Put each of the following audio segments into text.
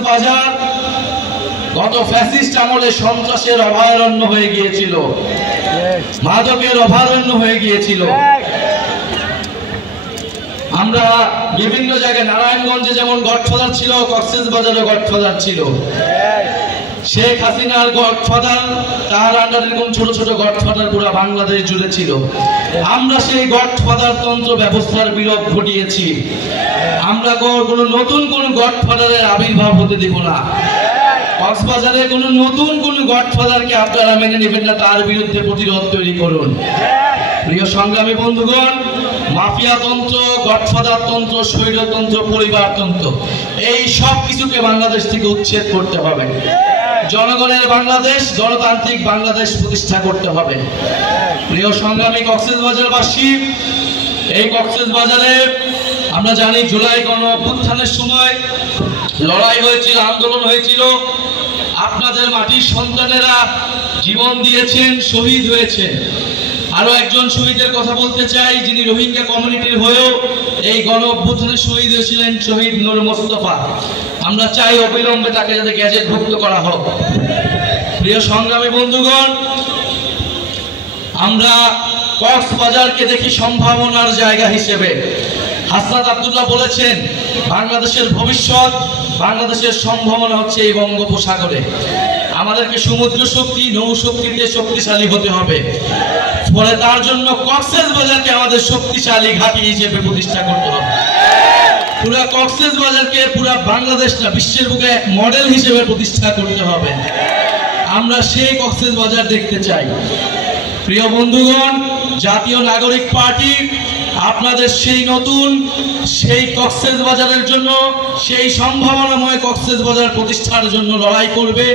কক্সবাজার গত ফ্যাসিস্ট আমলে সন্ত্রাসের অভয়ারণ্য হয়ে গিয়েছিল, মাদকের অভয়ারণ্য হয়ে গিয়েছিল। আমরা বিভিন্ন জায়গায় নারায়ণগঞ্জে যেমন গডফাদার ছিল, কক্সবাজারে গডফাদার ছিল। শেখ হাসিনার গডফাদার, তার আন্ডারে এরকম ছোট ছোট গডফাদার পুরো বাংলাদেশ জুড়ে ছিল। আমরা সেই গডফাদার তন্ত্র ব্যবস্থার বিলোপ ঘটিয়েছি। আমরা কোনো নতুন কোন গডফাদারের আবির্ভাব হতে দেব না। কক্সবাজারে কোনো নতুন কোন গডফাদারকে আপনারা মেনে নেবেন না, তার বিরুদ্ধে প্রতিরোধ তৈরি করুন। প্রিয় সংগ্রামী বন্ধুগণ, মাফিয়া তন্ত্র, গডফাদার তন্ত্র, স্বৈরতন্ত্র, পরিবারতন্ত্র, এই সব কিছুকে বাংলাদেশ থেকে উচ্ছেদ করতে হবে। জনগণের বাংলাদেশ, গণতান্ত্রিক বাংলাদেশ প্রতিষ্ঠা করতে হবে। প্রিয় সংগ্রামী কক্সবাজারবাসী, এই কক্সবাজারে আমরা জানি জুলাই গণ অভ্যুত্থানের সময় লড়াই হয়েছিল, আন্দোলন হয়েছিল। আপনাদের মাটির সন্তানেরা জীবন দিয়েছেন, শহীদ হয়েছেন। আরো একজন শহীদের কথা বলতে চাই, যিনি রোহিঙ্গা কমিউনিটির হয়েও এই গণ অভ্যুত্থানে শহীদ হয়েছিলেন, শহীদ নূর মোস্তফা। আমরা চাই অবিলম্বে তাকে যাতে গ্যাজেটভুক্ত করা হোক। প্রিয় সংগ্রামী বন্ধুগণ, আমরা কক্সবাজারকে দেখি সম্ভাবনার জায়গা হিসেবে। হাসনাত আব্দুল্লাহ বলেছেন, বাংলাদেশের ভবিষ্যৎ, বাংলাদেশের সম্ভাবনা হচ্ছে এই বঙ্গোপসাগরে। আমাদেরকে সমুদ্র শক্তি, নৌ শক্তিতে শক্তিশালী হতে হবে। ফলে তার জন্য কক্সবাজারকে আমাদের শক্তিশালী ঘাঁটি হিসেবে প্রতিষ্ঠা করতে হবে। পুরা কক্সবাজারকে, পুরা বাংলাদেশটা বিশ্বের বুকে মডেল হিসেবে প্রতিষ্ঠা করতে হবে। আমরা সেই কক্সবাজার দেখতে চাই। প্রিয় বন্ধুগণ, জাতীয় নাগরিক পার্টি আপনাদের সেই নতুন, সেই কক্সবাজারের জন্য, সেই সম্ভাবনাময় কক্সবাজার প্রতিষ্ঠার জন্য লড়াই করবে,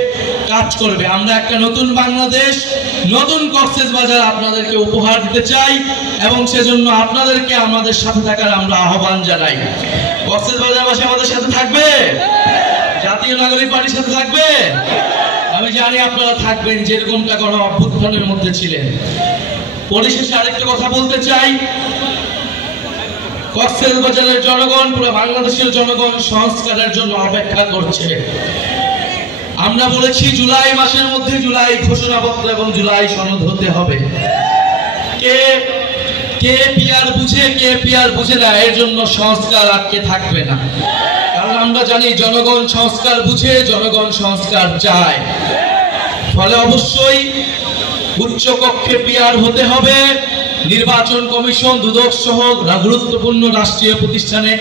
কাজ করবে। আমরা একটা নতুন বাংলাদেশ, নতুন কক্সবাজার আপনাদেরকে উপহার দিতে চাই এবং সেজন্য আপনাদেরকে আমাদের সাথে থাকার আমরা আহ্বান জানাই। কক্সবাজারবাসী আমাদের সাথে থাকবে, জাতীয় নাগরিক পার্টির সাথে থাকবে। আমি জানি আপনারা থাকবেন, যেরকমটা গণ অভ্যুত্থানের মধ্যে ছিলেন। পরিশেষে আরেকটা কথা বলতে চাই, কক্সবাজারের জনগণ, পুরো বাংলাদেশের জনগণ সংস্কারের জন্য অপেক্ষা করছে। আমরা বলেছি জুলাই মাসের মধ্যে জুলাই ঘোষণাপত্র এবং জুলাই সনদ হতে হবে। কে পিআর বুঝে, কে পিআর বুঝে না, এর জন্য সংস্কার আটকে থাকবে না। কারণ আমরা জানি জনগণ সংস্কার বুঝে, জনগণ সংস্কার চায়। ফলে অবশ্যই উচ্চ কক্ষে পিআর হতে হবে। নির্বাচন কমিশন, দুদক সহ গুরুত্বপূর্ণ রাষ্ট্রীয় প্রতিষ্ঠানে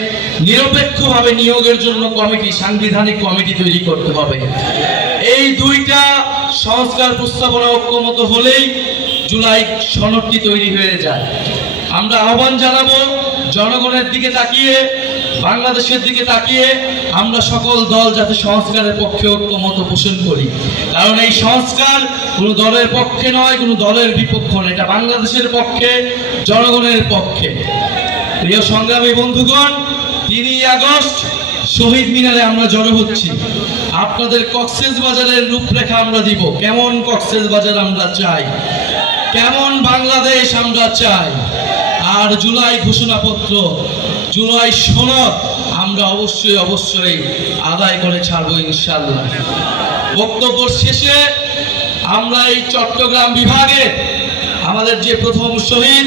নিরপেক্ষভাবে নিয়োগের জন্য কমিটি, সাংবিধানিক কমিটি তৈরি করতে হবে। এই দুইটা সংস্কার প্রস্তাবনা ঐক্যমত হলেই জুলাই সনদটি তৈরি হয়ে যায়। আমরা আহ্বান জানাবো, জনগণের দিকে তাকিয়ে, বাংলাদেশের দিকে তাকিয়ে আমরা সকল দল যাতে সংস্কারের পক্ষে ঐক্যমত পোষণ করি। কারণ এই সংস্কার কোনো দলের পক্ষে নয়, কোনো দলের বিপক্ষ নয়, এটা বাংলাদেশের পক্ষে, জনগণের পক্ষে। প্রিয় সংগ্রামী বন্ধুগণ, 3 আগস্ট শহীদ মিনারে আমরা জড়ো হচ্ছি। আপনাদের কক্সবাজারের রূপরেখা আমরা দিব, কেমন কক্সবাজার আমরা চাই, কেমন বাংলাদেশ আমরা চাই। আর জুলাই ঘোষণাপত্র, জুলাই সনদ আমরা অবশ্যই আদায় করে ছাড়বো ইনশাআল্লাহ। বক্তব্য শেষে আমরা এই চট্টগ্রাম বিভাগে আমাদের যে প্রথম শহীদ